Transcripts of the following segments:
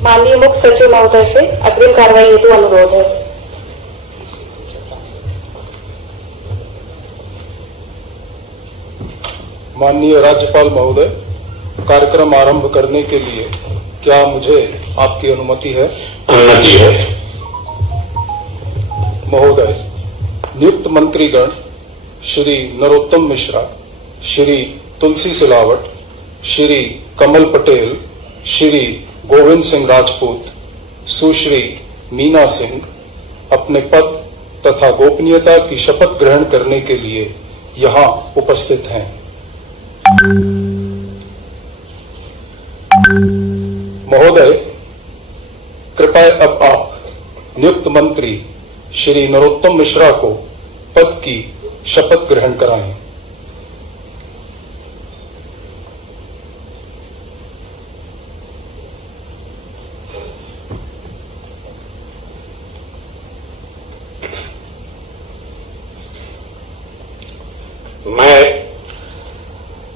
माननीय मुख्य सचिव महोदय से अग्रिम कार्रवाई हेतु अनुरोध है। माननीय राज्यपाल महोदय, कार्यक्रम आरंभ करने के लिए क्या मुझे आपकी अनुमति है? अनुमति है। महोदय, नियुक्त मंत्रीगण श्री नरोत्तम मिश्रा, श्री तुलसी सिलावट, श्री कमल पटेल, श्री गोविंद सिंह राजपूत, सुश्री मीना सिंह अपने पद तथा गोपनीयता की शपथ ग्रहण करने के लिए यहाँ उपस्थित हैं। महोदय, कृपया अब आप नियुक्त मंत्री श्री नरोत्तम मिश्रा को पद की शपथ ग्रहण कराएं।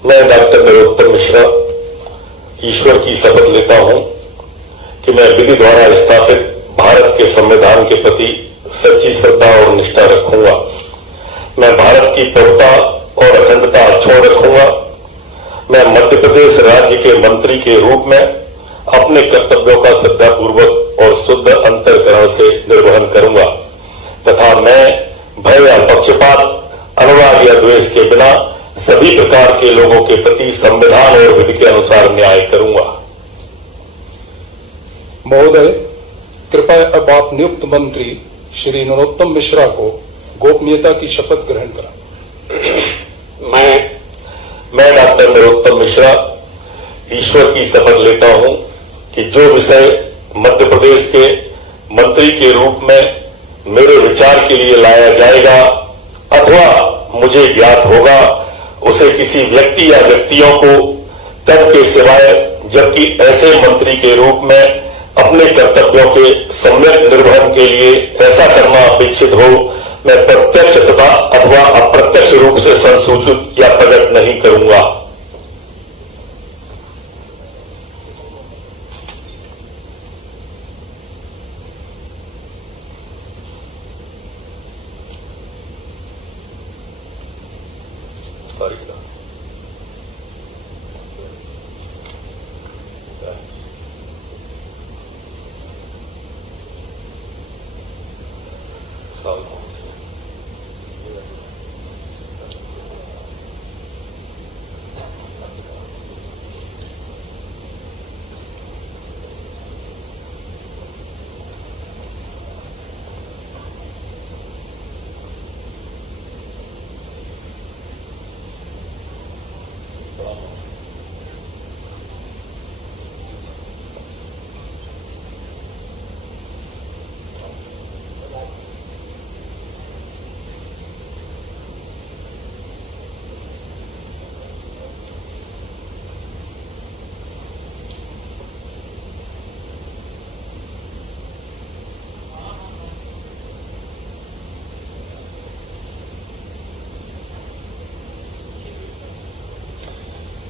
मैं डॉक्टर नरोत्तम मिश्रा ईश्वर की शपथ लेता हूं कि मैं विधि द्वारा स्थापित भारत के संविधान के प्रति सच्ची श्रद्धा और निष्ठा रखूंगा। मैं भारत की प्रभुता और अखंडता अक्षुण्ण रखूंगा। मैं मध्य प्रदेश राज्य के मंत्री के रूप में अपने कर्तव्यों का श्रद्धापूर्वक और शुद्ध अंतःकरण से निर्वहन करूंगा तथा मैं भय या पक्षपात, अनुराग या द्वेष के बिना सभी प्रकार के लोगों के प्रति संविधान और विधि के अनुसार न्याय करूंगा। महोदय, कृपया अब आप नियुक्त मंत्री श्री नरोत्तम मिश्रा को गोपनीयता की शपथ ग्रहण कराएं। मैं डॉक्टर नरोत्तम मिश्रा ईश्वर की शपथ लेता हूं कि जो विषय मध्य प्रदेश के मंत्री के रूप में मेरे विचार के लिए लाया जाएगा अथवा मुझे ज्ञात होगा, उसे किसी व्यक्ति या व्यक्तियों को तब के सिवाय जबकि ऐसे मंत्री के रूप में अपने कर्तव्यों के सम्यक निर्वहन के लिए ऐसा करना अपेक्षित हो, मैं प्रत्यक्ष तथा अथवा अप्रत्यक्ष रूप से संसूचित या प्रकट नहीं करूंगा।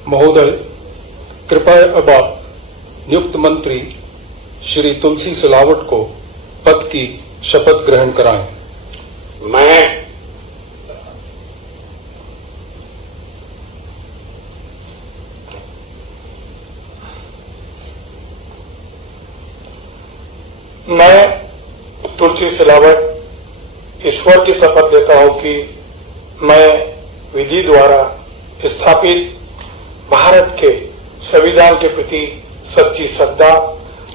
महोदय, कृपया अब आप नियुक्त मंत्री श्री तुलसी सिलावट को पद की शपथ ग्रहण कराएं। मैं तुलसी सिलावट ईश्वर की शपथ लेता हूं कि मैं विधि द्वारा स्थापित भारत के संविधान के प्रति सच्ची श्रद्धा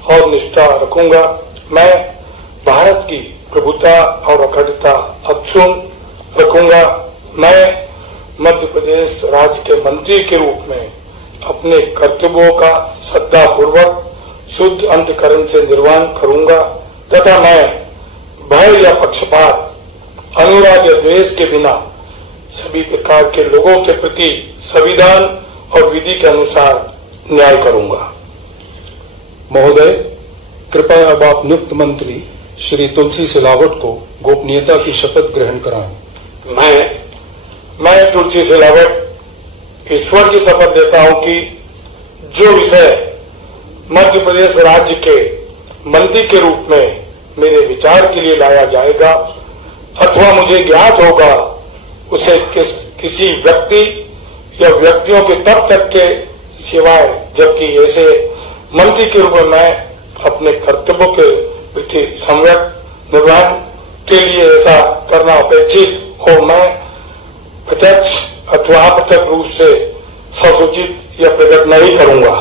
और निष्ठा रखूंगा। मैं भारत की प्रभुता और अखंडता अक्षुण्ण रखूंगा। मैं मध्य प्रदेश राज्य के मंत्री के रूप में अपने कर्तव्यों का श्रद्धापूर्वक शुद्ध अंतःकरण से निर्वहन करूंगा तथा मैं भय या पक्षपात, अनुराग या द्वेष के बिना सभी प्रकार के लोगों के प्रति संविधान और विधि के अनुसार न्याय करूंगा। महोदय, कृपया अब आप नियुक्त मंत्री श्री तुलसी सिलावट को गोपनीयता की शपथ ग्रहण कराएं। मैं तुलसी सिलावट ईश्वर की शपथ लेता हूं कि जो विषय मध्य प्रदेश राज्य के मंत्री के रूप में मेरे विचार के लिए लाया जाएगा अथवा मुझे ज्ञात होगा, उसे किसी व्यक्ति या व्यक्तियों के तब तक के सिवाय, जबकि ऐसे मंत्री के रूप में मैं अपने कर्तव्यों के प्रति सम्यक निर्वहन के लिए ऐसा करना अपेक्षित हो, मैं प्रत्यक्ष अथवा अप्रत्यक्ष रूप से ससूचित या प्रकट नहीं करूंगा।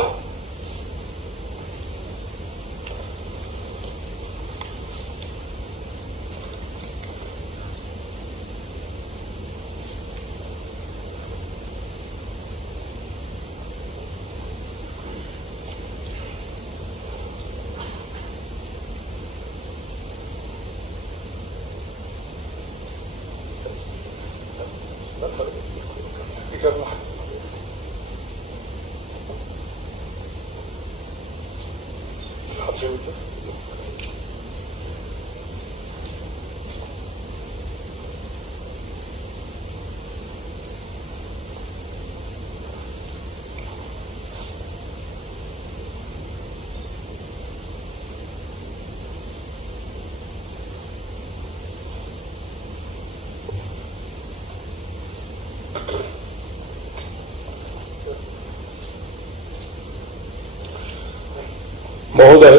महोदय,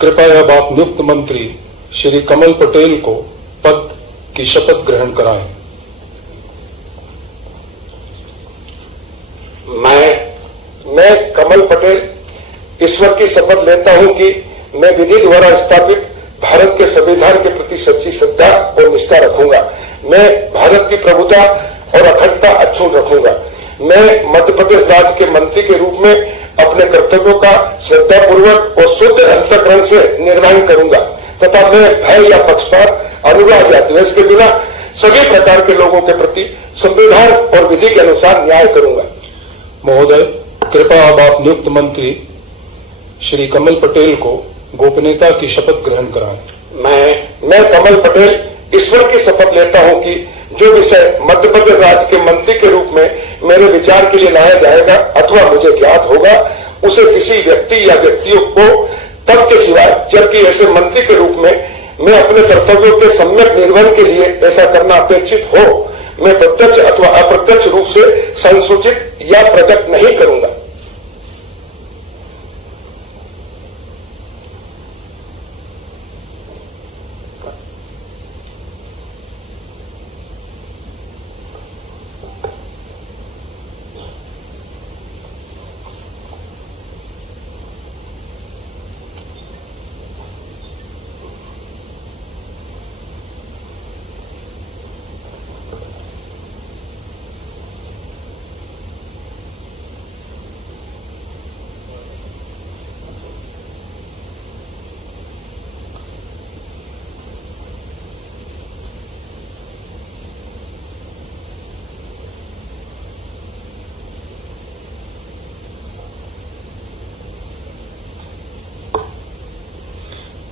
कृपया अब आप नियुक्त मंत्री श्री कमल पटेल को पद की शपथ ग्रहण कराएं। मैं कमल पटेल ईश्वर की शपथ लेता हूं कि मैं विधि द्वारा स्थापित भारत के संविधान के प्रति सच्ची श्रद्धा और निष्ठा रखूंगा। मैं भारत की प्रभुता और अखंडता अक्षुण्ण रखूंगा। मैं मध्य प्रदेश राज्य के मंत्री के रूप में अपने कर्तव्यों का श्रद्धापूर्वक और शुद्ध अंतःकरण से निर्वहन करूंगा तथा मैं भय या पक्षपात, अनुराग या द्वेष के बिना सभी प्रकार के लोगों के प्रति संविधान और विधि के अनुसार न्याय करूंगा। महोदय, कृपया अब आप नियुक्त मंत्री श्री कमल पटेल को गोपनीयता की शपथ ग्रहण कराएं। मैं कमल पटेल ईश्वर की शपथ लेता हूं कि जो विषय मध्य प्रदेश राज्य के मंत्री के रूप में मेरे विचार के लिए लाया जाएगा अथवा मुझे ज्ञात होगा, उसे किसी व्यक्ति या व्यक्तियों को तब के सिवाय, जबकि ऐसे मंत्री के रूप में मैं अपने कर्तव्यों के सम्यक निर्वहन के लिए ऐसा करना अपेक्षित हो, मैं प्रत्यक्ष अथवा अप्रत्यक्ष रूप से संसूचित या प्रकट नहीं करूंगा।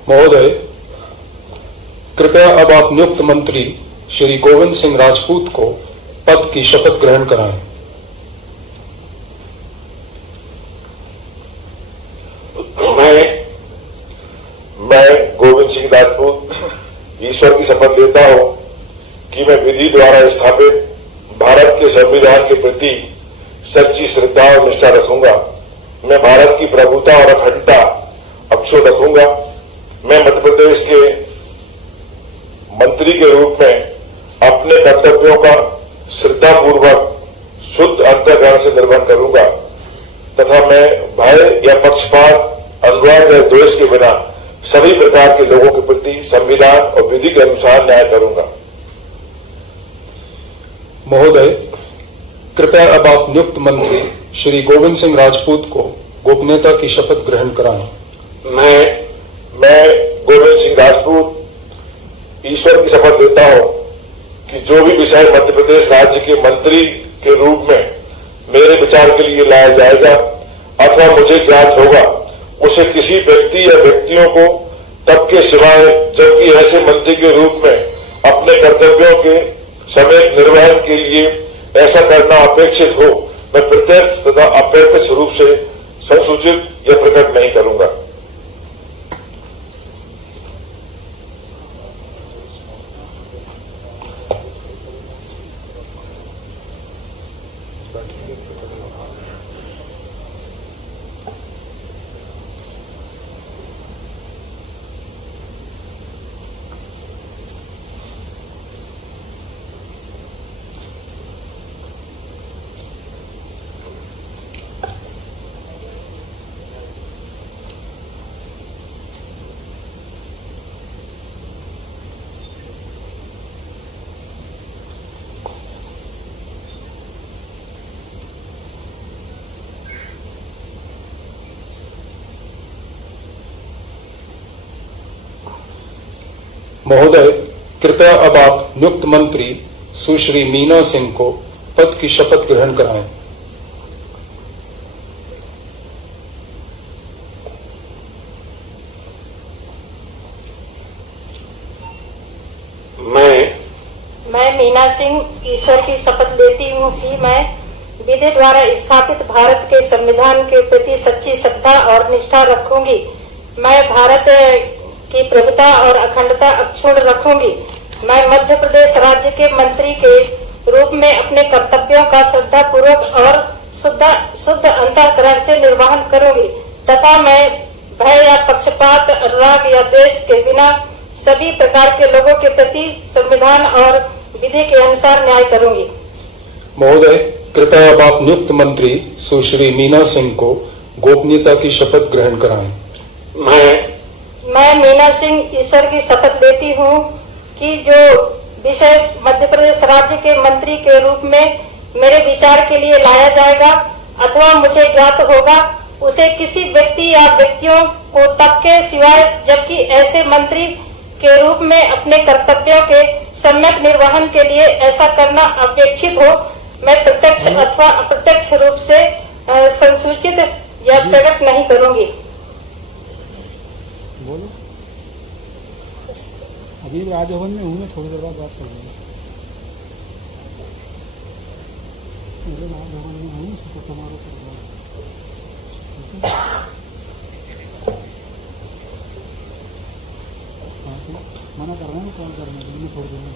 महोदय, कृपया अब आप नियुक्त मंत्री श्री गोविंद सिंह राजपूत को पद की शपथ ग्रहण कराएं। मैं गोविंद सिंह राजपूत ईश्वर की शपथ लेता हूं कि मैं विधि द्वारा स्थापित भारत के संविधान के प्रति सच्ची श्रद्धा और निष्ठा रखूंगा। मैं भारत की प्रभुता और अखंडता अक्षुण्ण रखूंगा। मैं मध्य प्रदेश के मंत्री के रूप में अपने कर्तव्यों का श्रद्धापूर्वक शुद्ध अंतःकरण से निर्वहन करूंगा तथा मैं भय या पक्षपात, अनुराग या द्वेष के बिना सभी प्रकार के लोगों के प्रति संविधान और विधि के अनुसार न्याय करूंगा। महोदय, कृपया अब आप नियुक्त मंत्री श्री गोविंद सिंह राजपूत को गोपनीयता की शपथ ग्रहण कराएं। मैं गोविंद सिंह राजपूत ईश्वर की शपथ लेता हूं कि जो भी विषय मध्य प्रदेश राज्य के मंत्री के रूप में मेरे विचार के लिए लाया जाएगा अथवा मुझे ज्ञात होगा, उसे किसी व्यक्ति या व्यक्तियों को तब के सिवाय, जबकि ऐसे मंत्री के रूप में अपने कर्तव्यों के समय निर्वहन के लिए ऐसा करना अपेक्षित हो, मैं प्रत्यक्ष तथा अप्रत्यक्ष रूप से संसूचित या प्रकट नहीं करूंगा। महोदय, कृपया अब आप नियुक्त मंत्री सुश्री मीना सिंह को पद की शपथ ग्रहण कराएं। मैं मीना सिंह ईश्वर की शपथ लेती हूँ कि मैं विधि द्वारा स्थापित भारत के संविधान के प्रति सच्ची श्रद्धा और निष्ठा रखूंगी। मैं भारत की प्रभुता और अखंडता अक्षुण्ण रखूंगी। मैं मध्य प्रदेश राज्य के मंत्री के रूप में अपने कर्तव्यों का श्रद्धा पूर्वक और शुद्ध अंतःकरण से निर्वहन करूंगी तथा मैं भय या पक्षपात, अनुराग या द्वेष के बिना सभी प्रकार के लोगों के प्रति संविधान और विधि के अनुसार न्याय करूंगी। महोदय, कृपया अब आप नियुक्त मंत्री सुश्री मीना सिंह को गोपनीयता की शपथ ग्रहण कराएं। मैं मीना सिंह ईश्वर की शपथ लेती हूँ कि जो विषय मध्य प्रदेश राज्य के मंत्री के रूप में मेरे विचार के लिए लाया जाएगा अथवा मुझे ज्ञात होगा उसे किसी व्यक्ति या व्यक्तियों को तब के सिवाय जबकि ऐसे मंत्री के रूप में अपने कर्तव्यों के सम्यक निर्वहन के लिए ऐसा करना अपेक्षित हो मैं प्रत्यक्ष अथवा अप्रत्यक्ष रूप से संसूचित या प्रकट नहीं करूंगी। बोलो, अभी राजभवन में हूँ, थोड़ी देर बाद बात कर लूँगा। राजभवन में हूँ, शपथ समारोह कर रहा हूँ। मना कर रहे हैं कॉल करने के लिए, थोड़ी देर में।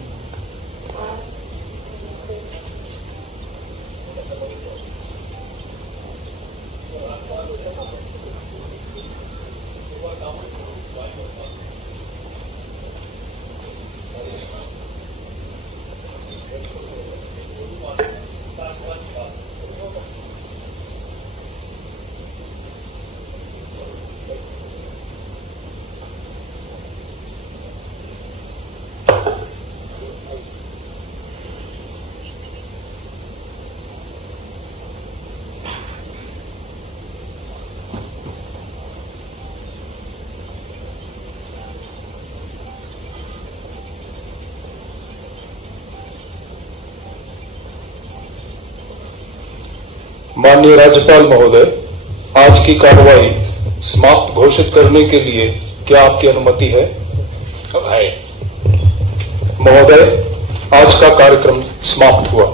माननीय राज्यपाल महोदय, आज की कार्रवाई समाप्त घोषित करने के लिए क्या आपकी अनुमति है? महोदय, आज का कार्यक्रम समाप्त हुआ।